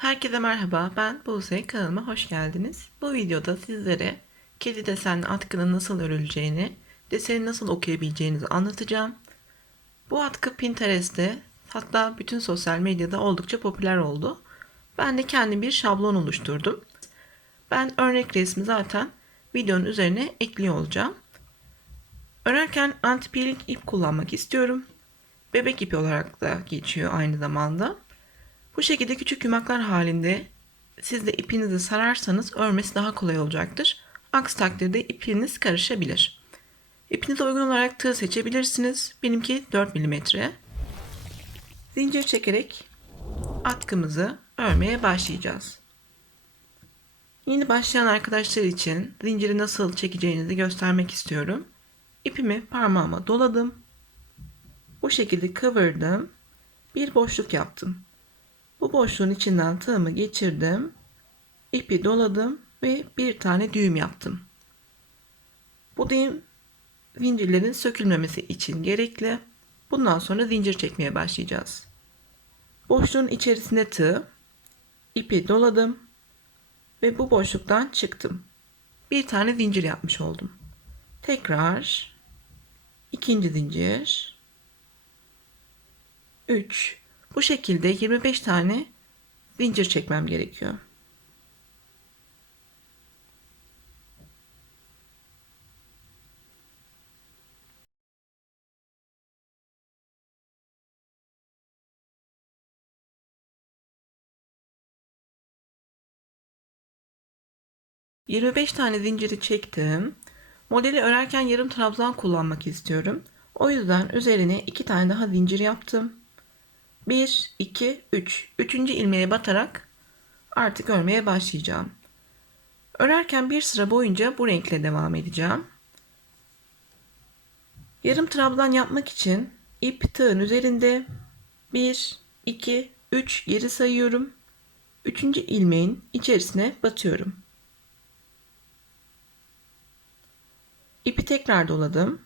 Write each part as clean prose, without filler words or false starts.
Herkese merhaba, ben Buse, kanalıma hoş geldiniz. Bu videoda sizlere kedi desenli atkının nasıl örüleceğini, deseni nasıl okuyabileceğinizi anlatacağım. Bu atkı Pinterest'te, hatta bütün sosyal medyada oldukça popüler oldu. Ben de kendim bir şablon oluşturdum. Ben örnek resmi zaten videonun üzerine ekliyor olacağım. Örerken anti-peeling ip kullanmak istiyorum. Bebek ipi olarak da geçiyor aynı zamanda. Bu şekilde küçük yumaklar halinde siz de ipinizi sararsanız örmesi daha kolay olacaktır. Aksi takdirde ipiniz karışabilir. İpinize uygun olarak tığ seçebilirsiniz. Benimki 4 milimetre. Zincir çekerek atkımızı örmeye başlayacağız. Yeni başlayan arkadaşlar için zinciri nasıl çekeceğinizi göstermek istiyorum. İpimi parmağıma doladım. Bu şekilde kıvırdım. Bir boşluk yaptım. Bu boşluğun içinden tığımı geçirdim. İpi doladım ve bir tane düğüm yaptım. Bu düğüm zincirlerin sökülmemesi için gerekli. Bundan sonra zincir çekmeye başlayacağız. Boşluğun içerisine tığ, ipi doladım ve bu boşluktan çıktım. Bir tane zincir yapmış oldum. Tekrar ikinci zincir, 3. Bu şekilde 25 tane zincir çekmem gerekiyor. 25 tane zinciri çektim. Modeli örerken yarım trabzan kullanmak istiyorum. O yüzden üzerine 2 tane daha zincir yaptım. 1, 2, 3. Üçüncü ilmeğe batarak artık örmeye başlayacağım. Örerken bir sıra boyunca bu renkle devam edeceğim. Yarım trabzan yapmak için ip tığın üzerinde 1, 2, 3 geri sayıyorum. Üçüncü ilmeğin içerisine batıyorum. İpi tekrar doladım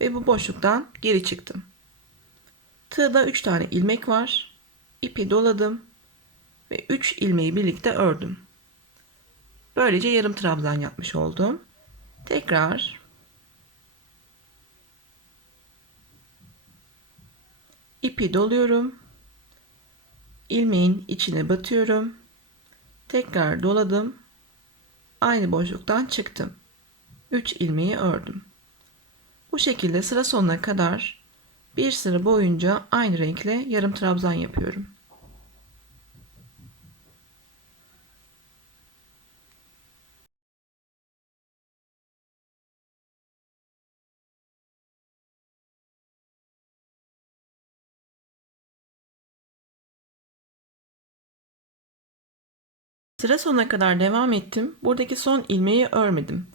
ve bu boşluktan geri çıktım. Tığda 3 tane ilmek var. İpi doladım ve 3 ilmeği birlikte ördüm. Böylece yarım trabzan yapmış oldum. Tekrar ipi doluyorum. İlmeğin içine batıyorum. Tekrar doladım. Aynı boşluktan çıktım. 3 ilmeği ördüm. Bu şekilde sıra sonuna kadar bir sıra boyunca aynı renkle yarım trabzan yapıyorum. Sıra sonuna kadar devam ettim. Buradaki son ilmeği örmedim.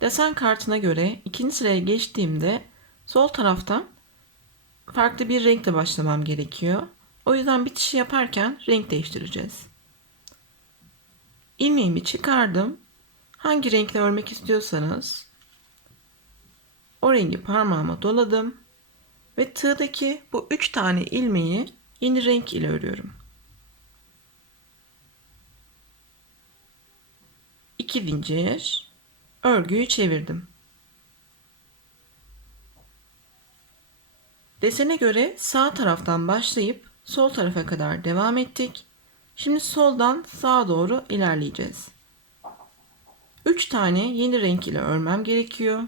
Desen kartına göre ikinci sıraya geçtiğimde sol taraftan farklı bir renkle başlamam gerekiyor. O yüzden bitişi yaparken renk değiştireceğiz. İlmeğimi çıkardım. Hangi renkle örmek istiyorsanız o rengi parmağıma doladım ve tığdaki bu 3 tane ilmeği yeni renk ile örüyorum. 2 zincir, örgüyü çevirdim. Desene göre sağ taraftan başlayıp sol tarafa kadar devam ettik. Şimdi soldan sağa doğru ilerleyeceğiz. 3 tane yeni renk ile örmem gerekiyor.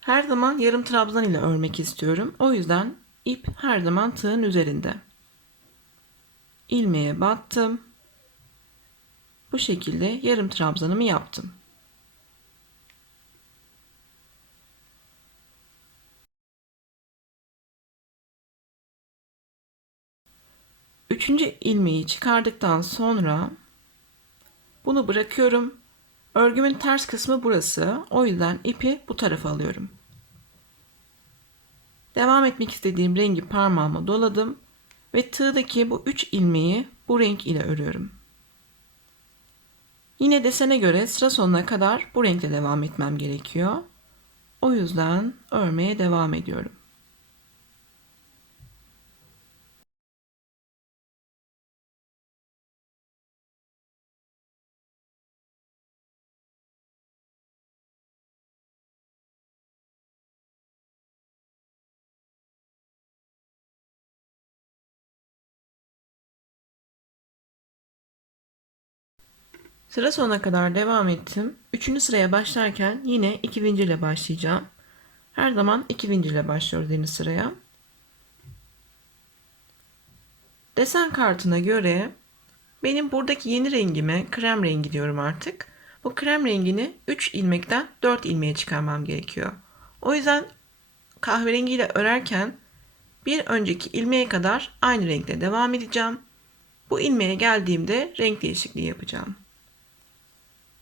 Her zaman yarım trabzan ile örmek istiyorum. O yüzden ip her zaman tığın üzerinde. İlmeğe battım. Bu şekilde yarım trabzanımı yaptım. Üçüncü ilmeği çıkardıktan sonra bunu bırakıyorum. Örgümün ters kısmı burası. O yüzden ipi bu tarafa alıyorum. Devam etmek istediğim rengi parmağıma doladım ve tığdaki bu 3 ilmeği bu renk ile örüyorum. Yine desene göre sıra sonuna kadar bu renkle devam etmem gerekiyor. O yüzden örmeye devam ediyorum. Sıra sonuna kadar devam ettim. Üçüncü sıraya başlarken yine iki zincirle başlayacağım. Her zaman iki zincirle başlıyoruz yeni sıraya. Desen kartına göre benim buradaki yeni rengime krem rengi diyorum artık. Bu krem rengini 3 ilmekten 4 ilmeğe çıkarmam gerekiyor. O yüzden kahverengiyle örerken bir önceki ilmeğe kadar aynı renkte devam edeceğim. Bu ilmeğe geldiğimde renk değişikliği yapacağım.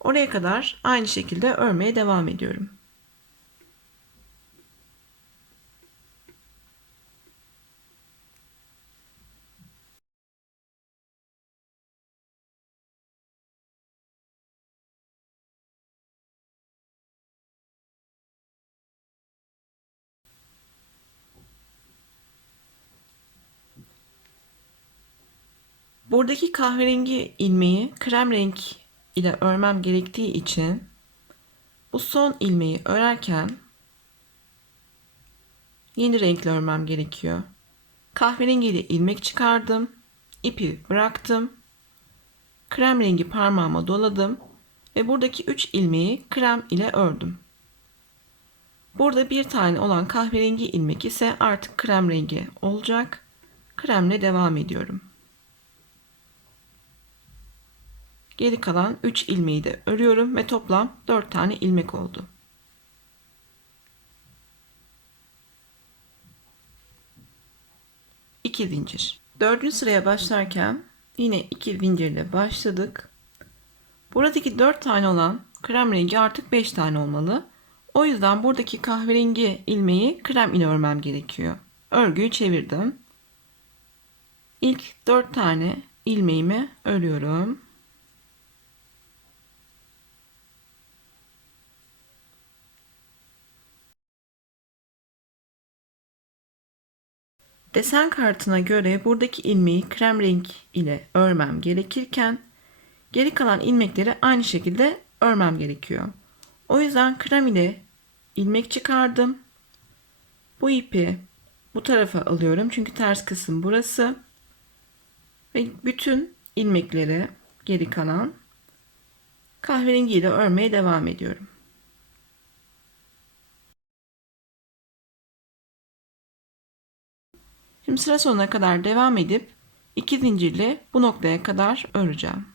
Oraya kadar aynı şekilde örmeye devam ediyorum. Buradaki kahverengi ilmeği krem renk ile örmem gerektiği için bu son ilmeği örerken yeni renkle örmem gerekiyor. Kahverengi ile ilmek çıkardım, ipi bıraktım, krem rengi parmağıma doladım ve buradaki 3 ilmeği krem ile ördüm. Burada bir tane olan kahverengi ilmek ise artık krem rengi olacak. Kremle devam ediyorum. Geri kalan 3 ilmeği de örüyorum ve toplam 4 tane ilmek oldu. İki zincir. Dördüncü sıraya başlarken yine iki zincirle başladık. Buradaki 4 tane olan krem rengi artık 5 tane olmalı. O yüzden buradaki kahverengi ilmeği krem ile örmem gerekiyor. Örgüyü çevirdim. İlk 4 tane ilmeğimi örüyorum. Desen kartına göre buradaki ilmeği krem renk ile örmem gerekirken geri kalan ilmekleri aynı şekilde örmem gerekiyor. O yüzden krem ile ilmek çıkardım. Bu ipi bu tarafa alıyorum çünkü ters kısım burası. Ve bütün ilmekleri geri kalan kahverengi ile örmeye devam ediyorum. Şimdi sıra sonuna kadar devam edip iki zincirle bu noktaya kadar öreceğim.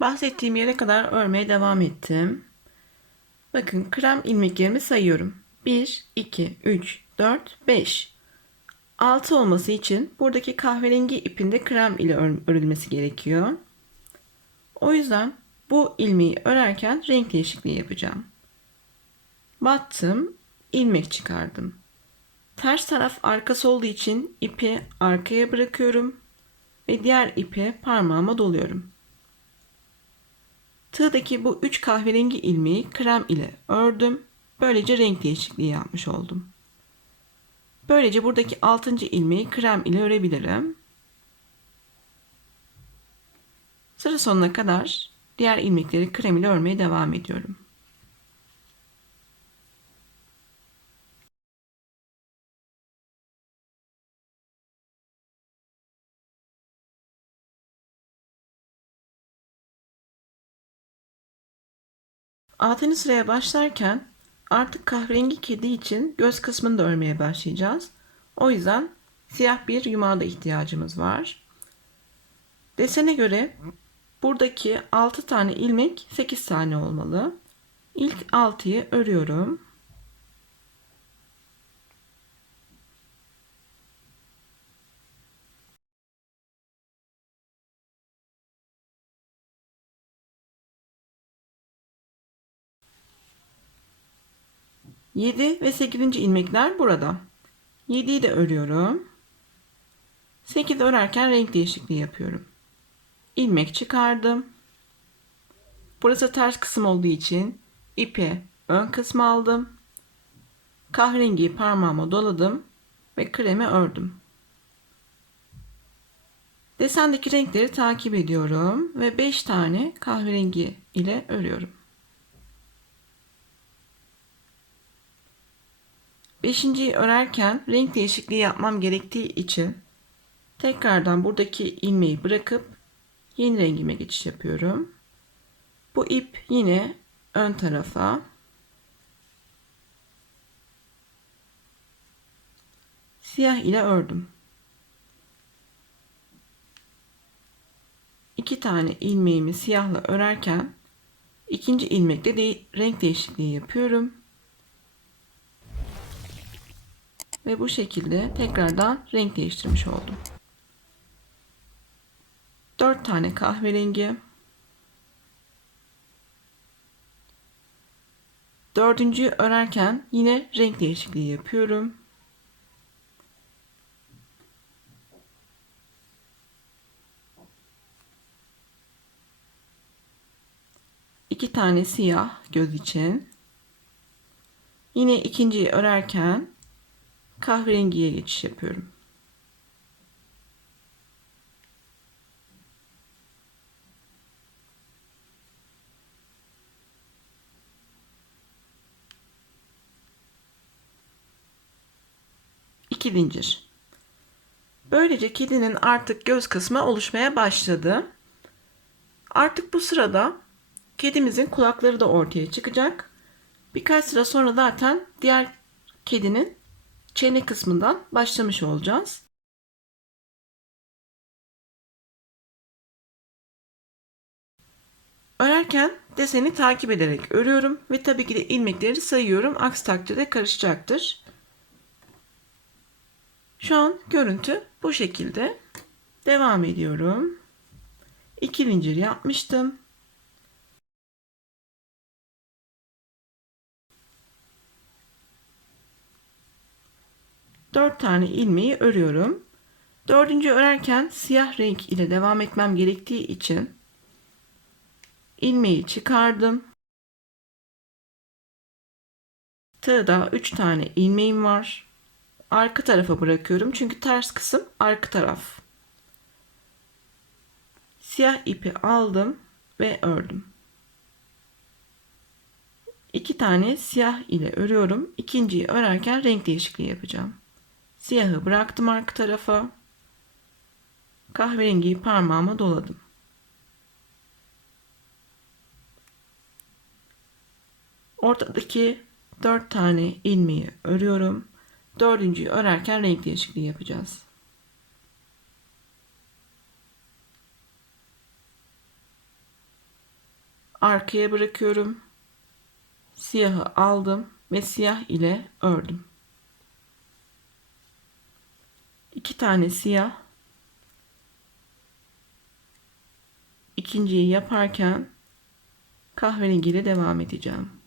Bahsettiğim yere kadar örmeye devam ettim. Bakın krem ilmeklerimi sayıyorum. 1, 2, 3, 4, 5. 6 olması için buradaki kahverengi ipin de krem ile örülmesi gerekiyor. O yüzden bu ilmeği örerken renk değişikliği yapacağım. Battım, ilmek çıkardım. Ters taraf arkası olduğu için ipi arkaya bırakıyorum ve diğer ipe parmağıma doluyorum. Tığdaki bu 3 kahverengi ilmeği krem ile ördüm. Böylece renk değişikliği yapmış oldum. Böylece buradaki 6. ilmeği krem ile örebilirim. Sıra sonuna kadar diğer ilmekleri krem ile örmeye devam ediyorum. Altıncı sıraya başlarken artık kahverengi kedi için göz kısmını da örmeye başlayacağız. O yüzden Siyah bir yumağa da ihtiyacımız var. Desene göre buradaki 6 tane ilmek 8 tane olmalı. İlk 6'yı örüyorum. Yedi ve 8. ilmekler burada. 7'yi de örüyorum. 8 örerken renk değişikliği yapıyorum. İlmek çıkardım. Burası ters kısım olduğu için ipi ön kısmı aldım. Kahverengiyi parmağıma doladım ve kremi ördüm. Desendeki renkleri takip ediyorum ve 5 tane kahverengi ile örüyorum. 5.'yi örerken renk değişikliği yapmam gerektiği için tekrardan buradaki ilmeği bırakıp yeni rengime geçiş yapıyorum. Bu ip yine ön tarafa, siyah ile ördüm. 2 tane ilmeğimi siyahla örerken ikinci ilmekte renk değişikliği yapıyorum. Ve bu şekilde tekrardan renk değiştirmiş oldum. 4 tane kahverengi. Dördüncüyü örerken yine renk değişikliği yapıyorum. İki tane siyah göz için. Yine ikinciyi örerken kahverengiye geçiş yapıyorum. İki zincir. Böylece kedinin artık göz kısmı oluşmaya başladı. Artık bu sırada kedimizin kulakları da ortaya çıkacak. Birkaç sıra sonra zaten diğer kedinin çene kısmından başlamış olacağız. Örerken deseni takip ederek örüyorum ve tabii ki de ilmekleri sayıyorum. Aksi takdirde karışacaktır. Şu an görüntü bu şekilde. Devam ediyorum. 2 zincir yapmıştım. Dört tane ilmeği örüyorum. Dördüncü örerken siyah renk ile devam etmem gerektiği için ilmeği çıkardım. Tığda 3 tane ilmeğim var. Arka tarafa bırakıyorum çünkü ters kısım arka taraf. Siyah ipi aldım ve ördüm. 2 tane siyah ile örüyorum. İkinciyi örerken renk değişikliği yapacağım. Siyahı bıraktım arka tarafa. Kahverengiyi parmağıma doladım. Ortadaki 4 tane ilmeği örüyorum. Dördüncüyü örerken renk değişikliği yapacağız. Arkaya bırakıyorum. Siyahı aldım ve siyah ile ördüm. 2 tane siyah. İkinciyi yaparken kahverengi ile devam edeceğim.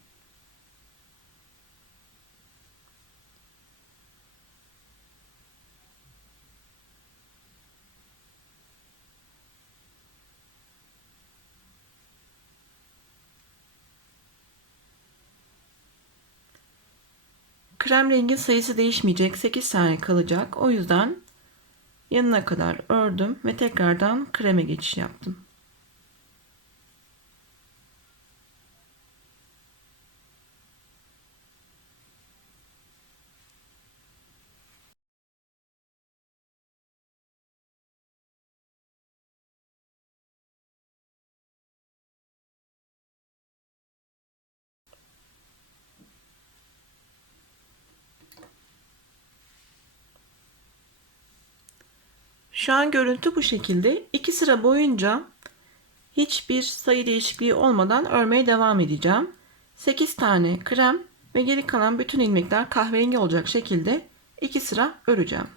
Krem rengin sayısı değişmeyecek. 8 tane kalacak. O yüzden yanına kadar ördüm ve tekrardan kreme geçiş yaptım. Şu an görüntü bu şekilde. 2 sıra boyunca hiçbir sayı değişikliği olmadan örmeye devam edeceğim. 8 tane krem ve geri kalan bütün ilmekler kahverengi olacak şekilde 2 sıra öreceğim.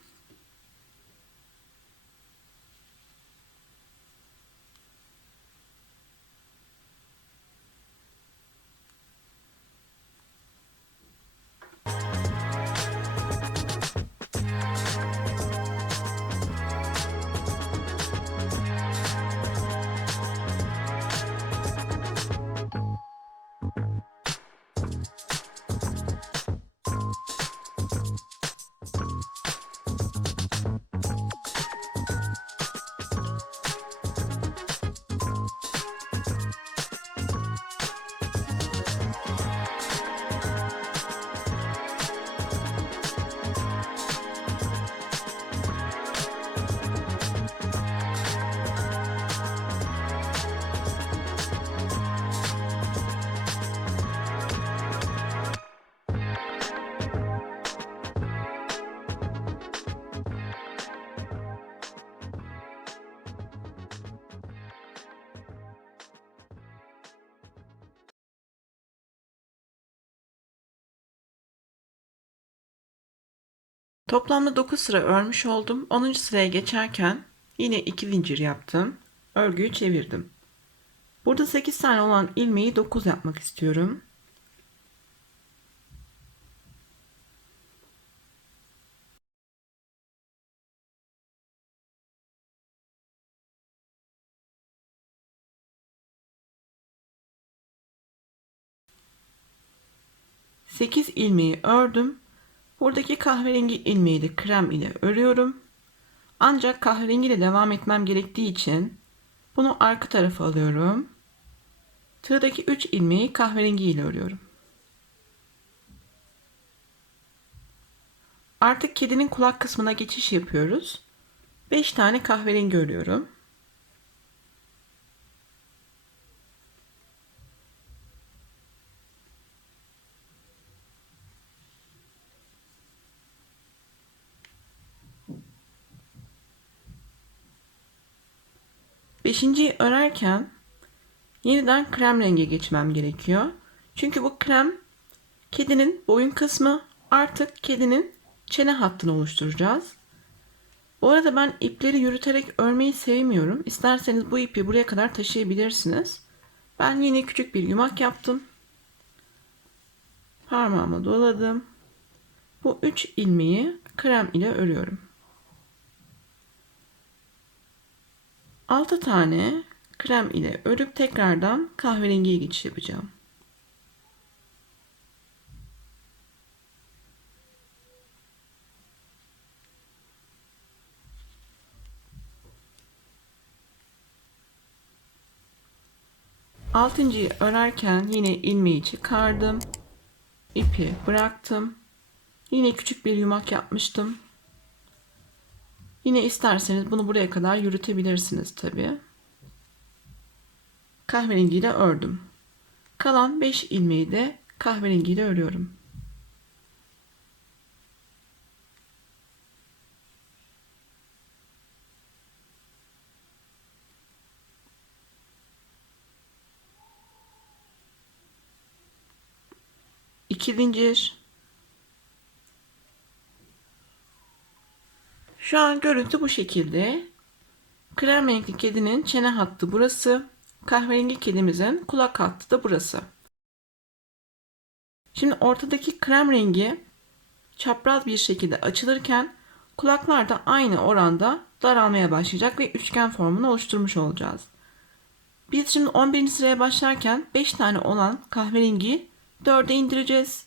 Toplamda 9 sıra örmüş oldum. 10. sıraya geçerken yine 2 zincir yaptım. Örgüyü çevirdim. Burada 8 tane olan ilmeği 9 yapmak istiyorum. Sekiz ilmeği ördüm. Buradaki kahverengi ilmeği de krem ile örüyorum. Ancak kahverengi ile devam etmem gerektiği için bunu arka tarafa alıyorum. Tığdaki 3 ilmeği kahverengi ile örüyorum. Artık kedinin kulak kısmına geçiş yapıyoruz. 5 tane kahverengi örüyorum. Beşinciyi örerken yeniden krem renge geçmem gerekiyor. Çünkü bu krem kedinin boyun kısmı, artık kedinin çene hattını oluşturacağız. Bu arada ben ipleri yürüterek örmeyi sevmiyorum. İsterseniz bu ipi buraya kadar taşıyabilirsiniz. Ben yine küçük bir yumak yaptım. Parmağıma doladım. Bu 3 ilmeği krem ile örüyorum. 6 tane krem ile örüp tekrardan kahverengiye geçiş yapacağım. Altıncıyı örerken yine ilmeği çıkardım. İpi bıraktım. Yine küçük bir yumak yapmıştım. Yine isterseniz bunu buraya kadar yürütebilirsiniz tabii. Kahverengiyle ördüm. Kalan 5 ilmeği de kahverengiyle örüyorum. İki zincir. Şu an görüntü bu şekilde. Krem renkli kedinin çene hattı burası. Kahverengi kedimizin kulak hattı da burası. Şimdi ortadaki krem rengi çapraz bir şekilde açılırken kulaklar da aynı oranda daralmaya başlayacak ve üçgen formunu oluşturmuş olacağız. Biz şimdi 11. sıraya başlarken 5 tane olan kahverengiyi 4'e indireceğiz.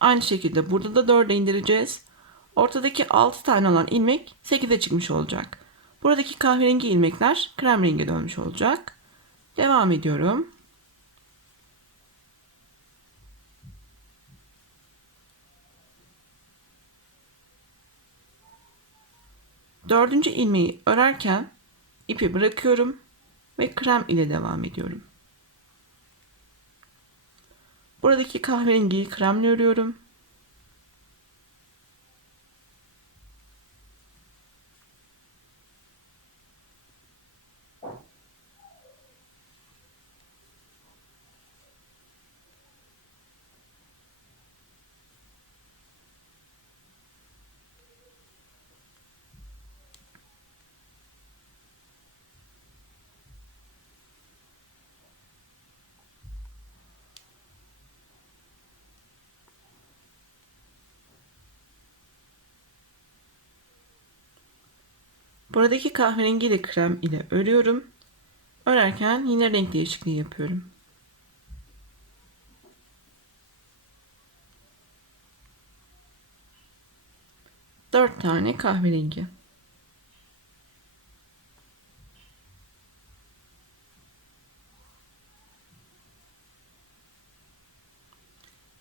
Aynı şekilde burada da 4'e indireceğiz. Ortadaki 6 tane olan ilmek 8'e çıkmış olacak. Buradaki kahverengi ilmekler krem renge dönmüş olacak. Devam ediyorum. Dördüncü ilmeği örerken ipi bırakıyorum ve krem ile devam ediyorum. Buradaki kahverengiyi kremle örüyorum. Buradaki kahverengi de krem ile örüyorum. Örerken yine renk değişikliği yapıyorum. Dört tane kahverengi.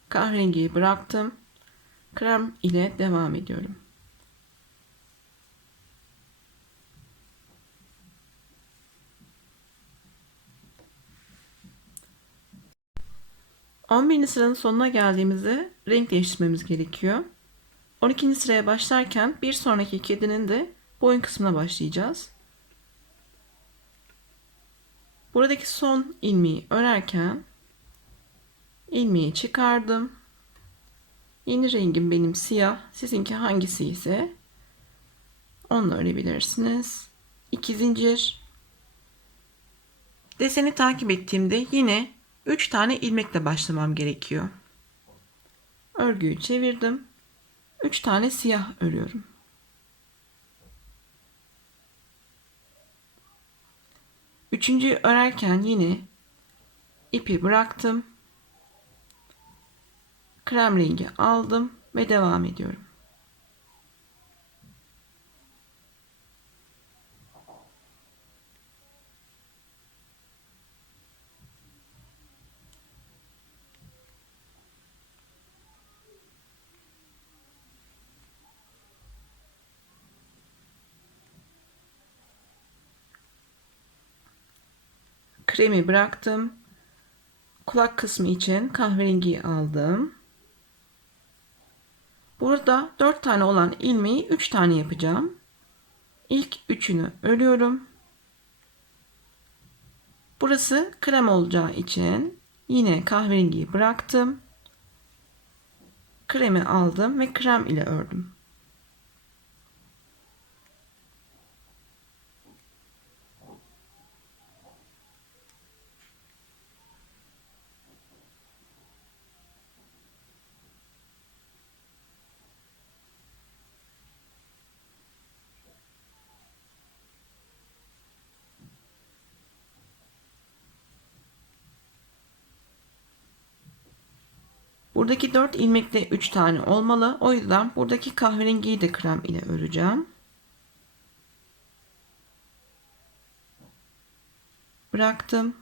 Kahverengiyi bıraktım. Krem ile devam ediyorum. On sıranın sonuna geldiğimizde renk değiştirmemiz gerekiyor. 12. sıraya başlarken bir sonraki kedinin de boyun kısmına başlayacağız. Buradaki son ilmeği örerken ilmeği çıkardım. Yeni rengim benim siyah. Sizinki hangisi ise onunla örebilirsiniz. 2 zincir. Deseni takip ettiğimde yine 3 tane ilmekle başlamam gerekiyor. Örgüyü çevirdim. 3 tane siyah örüyorum. Üçüncüyü örerken yine ipi bıraktım. Krem rengi aldım ve devam ediyorum. Kremi bıraktım. Kulak kısmı için kahverengiyi aldım. Burada 4 tane olan ilmeği 3 tane yapacağım. İlk üçünü örüyorum. Burası krem olacağı için yine kahverengiyi bıraktım. Kremi aldım ve krem ile ördüm. Buradaki 4 ilmekte 3 tane olmalı. O yüzden buradaki kahverengiyi de krem ile öreceğim. Bıraktım.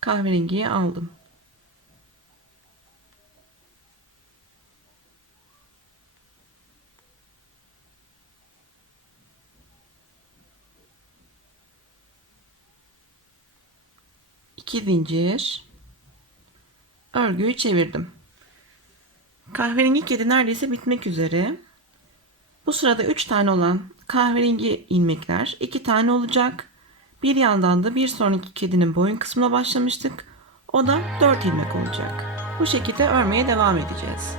Kahverengiyi aldım. İki zincir. Örgüyü çevirdim. Kahverengi kedi neredeyse bitmek üzere. Bu sırada 3 tane olan kahverengi ilmekler 2 tane olacak. Bir yandan da bir sonraki kedinin boyun kısmına başlamıştık. O da 4 ilmek olacak. Bu şekilde örmeye devam edeceğiz.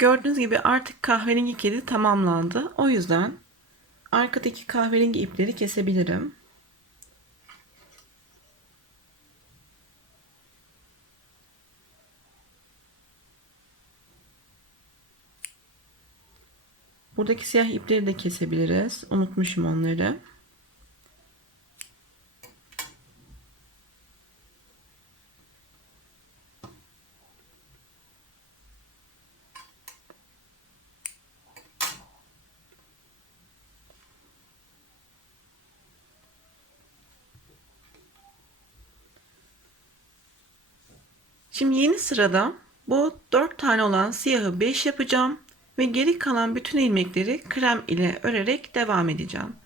Gördüğünüz gibi artık kahverengi kedi tamamlandı. O yüzden arkadaki kahverengi ipleri kesebilirim. Buradaki siyah ipleri de kesebiliriz. Unutmuşum onları. Şimdi yeni sırada bu 4 tane olan siyahı 5 yapacağım ve geri kalan bütün ilmekleri krem ile örerek devam edeceğim.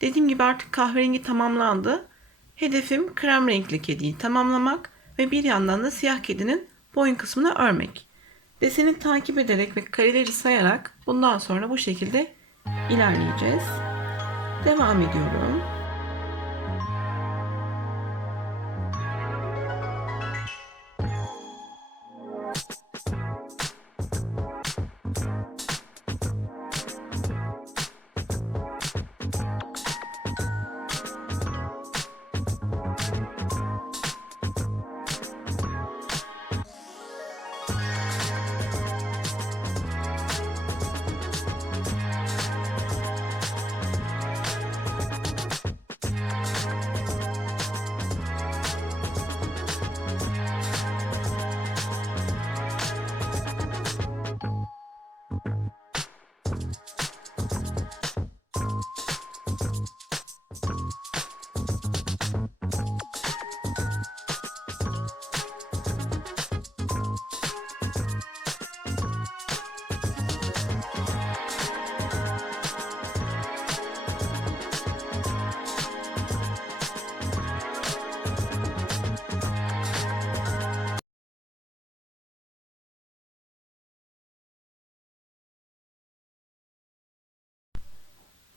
Dediğim gibi artık kahverengi tamamlandı. Hedefim krem renkli kediyi tamamlamak ve bir yandan da siyah kedinin boyun kısmını örmek. Deseni takip ederek ve kareleri sayarak bundan sonra bu şekilde ilerleyeceğiz. Devam ediyorum.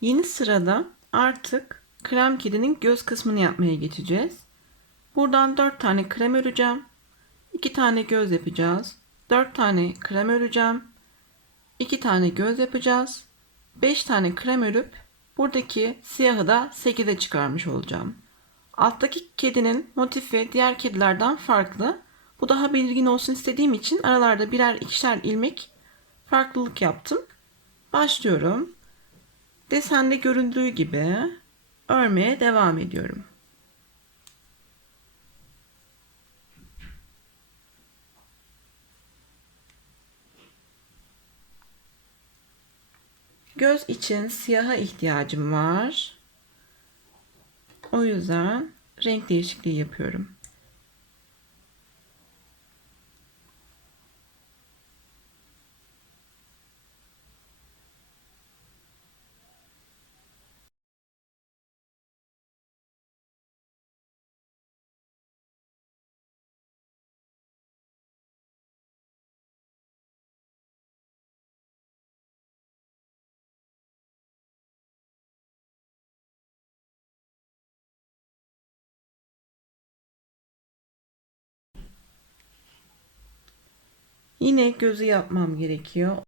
Yeni sırada artık krem kedinin göz kısmını yapmaya geçeceğiz. Buradan 4 tane krem öreceğim. 2 tane göz yapacağız. 4 tane krem öreceğim. 2 tane göz yapacağız. 5 tane krem örüp buradaki siyahı da 8'e çıkarmış olacağım. Alttaki kedinin motifi diğer kedilerden farklı. Bu daha belirgin olsun istediğim için aralarda birer ikişer ilmek farklılık yaptım. Başlıyorum. Desende görüldüğü gibi örmeye devam ediyorum. Göz için siyaha ihtiyacım var. O yüzden renk değişikliği yapıyorum. Yine gözü yapmam gerekiyor.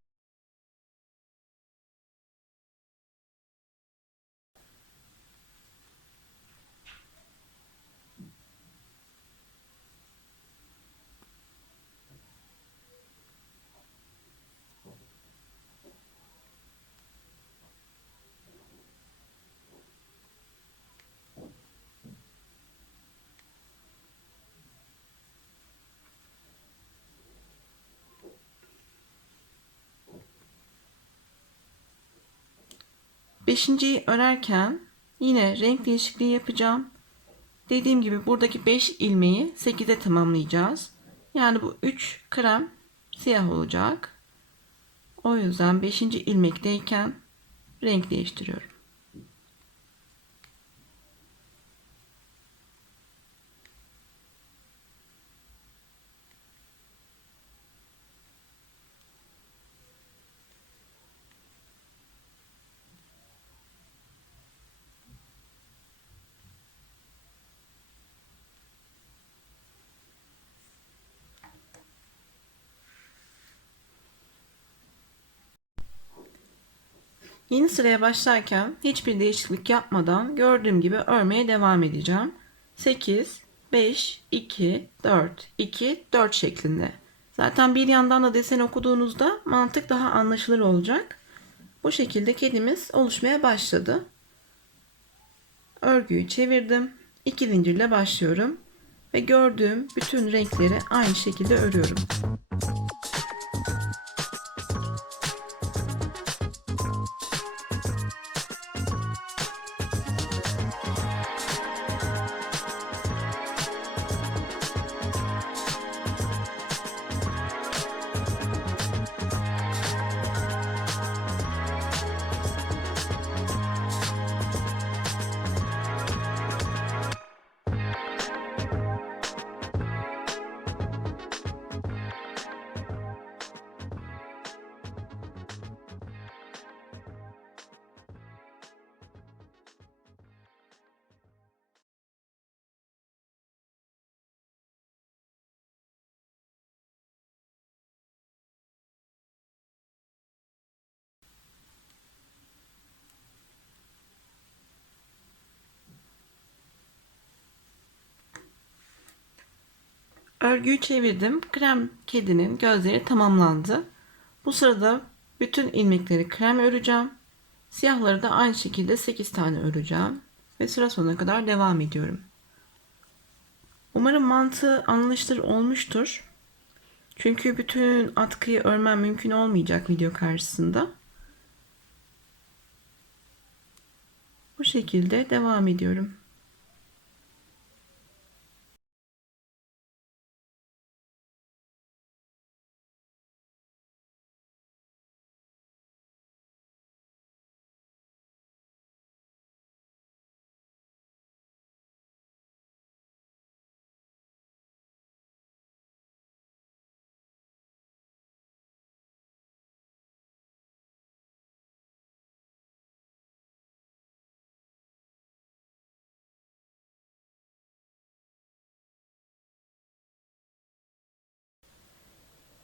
Beşinciyi örerken yine renk değişikliği yapacağım. Dediğim gibi buradaki 5 ilmeği 8'e tamamlayacağız. Yani bu 3 krem siyah olacak. O yüzden 5. ilmekteyken renk değiştiriyorum. Yeni sıraya başlarken hiçbir değişiklik yapmadan gördüğüm gibi örmeye devam edeceğim. 8, 5, 2, 4, 2, 4 şeklinde. Zaten bir yandan da desen okuduğunuzda mantık daha anlaşılır olacak. Bu şekilde kedimiz oluşmaya başladı. Örgüyü çevirdim. 2 zincirle başlıyorum ve gördüğüm bütün renkleri aynı şekilde örüyorum. Örgüyü çevirdim. Krem kedinin gözleri tamamlandı. Bu sırada bütün ilmekleri krem öreceğim. Siyahları da aynı şekilde 8 tane öreceğim. Ve sıra sonuna kadar devam ediyorum. Umarım mantığı anlaşılır olmuştur. Çünkü bütün atkıyı örmem mümkün olmayacak video karşısında. Bu şekilde devam ediyorum.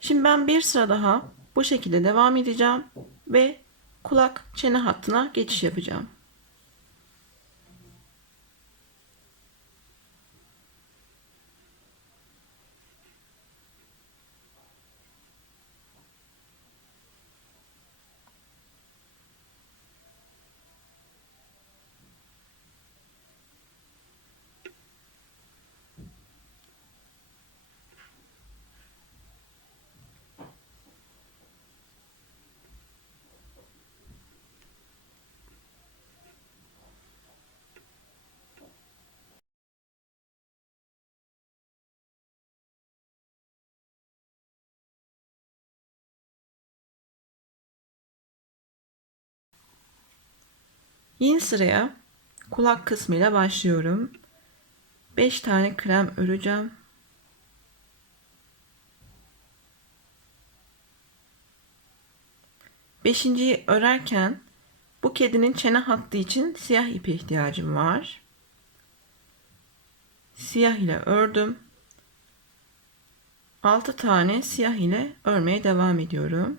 Şimdi ben bir sıra daha bu şekilde devam edeceğim ve kulak çene hattına geçiş yapacağım. Yeni sıraya kulak kısmıyla başlıyorum. 5 tane krem öreceğim. Beşinciyi örerken bu kedinin çene hattı için siyah ipe ihtiyacım var. Siyah ile ördüm. 6 tane siyah ile örmeye devam ediyorum.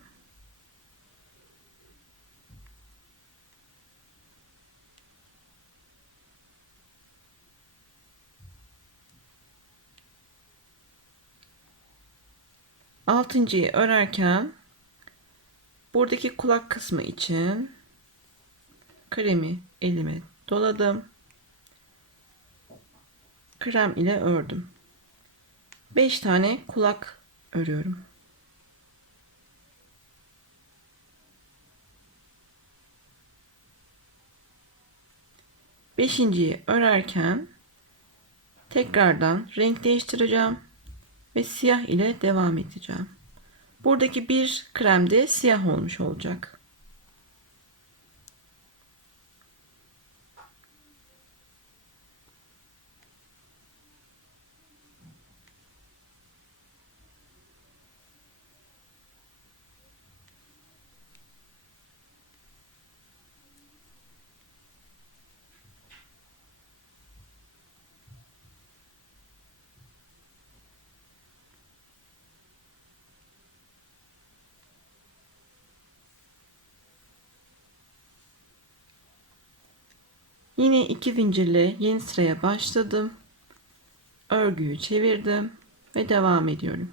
Altıncıyı örerken buradaki kulak kısmı için kremi elime doladım. Krem ile ördüm. 5 tane kulak örüyorum. Beşinciyi örerken tekrardan renk değiştireceğim ve siyah ile devam edeceğim. Buradaki bir krem de siyah olmuş olacak. Yine 2 zincirle yeni sıraya başladım. Örgüyü çevirdim ve devam ediyorum.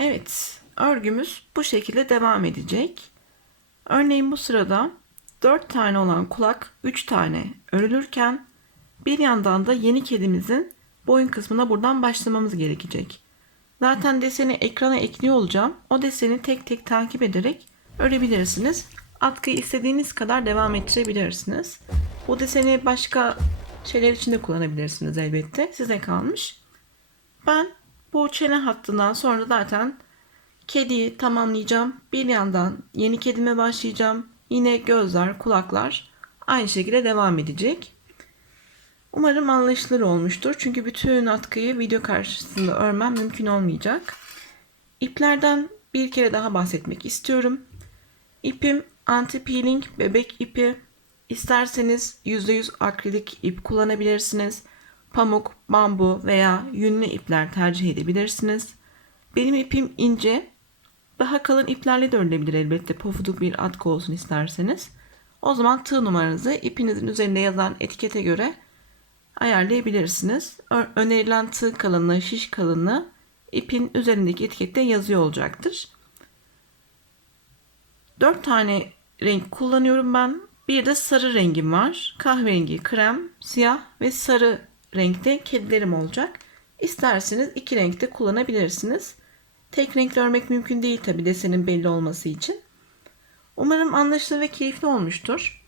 Evet, örgümüz bu şekilde devam edecek. Örneğin bu sırada 4 tane olan kulak 3 tane örülürken bir yandan da yeni kedimizin boyun kısmına buradan başlamamız gerekecek. Zaten deseni ekrana ekliyor olacağım. O deseni tek tek takip ederek örebilirsiniz. Atkıyı istediğiniz kadar devam ettirebilirsiniz. Bu deseni başka şeyler için de kullanabilirsiniz elbette. Size kalmış. Ben bu çene hattından sonra zaten kediyi tamamlayacağım. Bir yandan yeni kedime başlayacağım. Yine gözler, kulaklar aynı şekilde devam edecek. Umarım anlaşılır olmuştur. Çünkü bütün atkıyı video karşısında örmem mümkün olmayacak. İplerden bir kere daha bahsetmek istiyorum. İpim anti peeling bebek ipi. İsterseniz %100 akrilik ip kullanabilirsiniz. Pamuk, bambu veya yünlü ipler tercih edebilirsiniz. Benim ipim ince. Daha kalın iplerle de örülebilir elbette, pofuduk bir atkı olsun isterseniz. O zaman tığ numaranızı ipinizin üzerinde yazan etikete göre ayarlayabilirsiniz. Önerilen tığ kalınlığı, şiş kalınlığı ipin üzerindeki etikette yazıyor olacaktır. 4 tane renk kullanıyorum ben. Bir de sarı rengim var. Kahverengi, krem, siyah ve sarı renkte kedilerim olacak. İsterseniz 2 renkte kullanabilirsiniz. Tek renkle örmek mümkün değil tabi desenin belli olması için. Umarım anlaşılır ve keyifli olmuştur.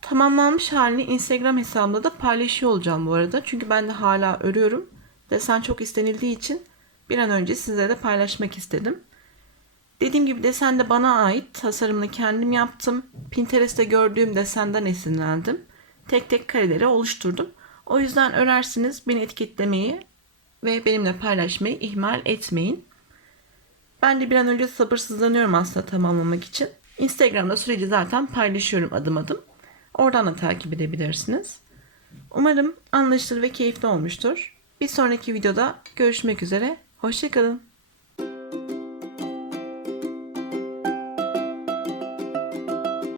Tamamlanmış halini Instagram hesabımda da paylaşıyor olacağım bu arada. Çünkü ben de hala örüyorum. Desen çok istenildiği için bir an önce sizlere de paylaşmak istedim. Dediğim gibi desen de bana ait. Tasarımını kendim yaptım. Pinterest'te gördüğüm desenden esinlendim. Tek tek kareleri oluşturdum. O yüzden örersiniz, beni etiketlemeyi ve benimle paylaşmayı ihmal etmeyin. Ben de bir an önce sabırsızlanıyorum aslında tamamlamak için. Instagram'da süreci zaten paylaşıyorum adım adım. Oradan da takip edebilirsiniz. Umarım anlaşılır ve keyifli olmuştur. Bir sonraki videoda görüşmek üzere. Hoşça kalın.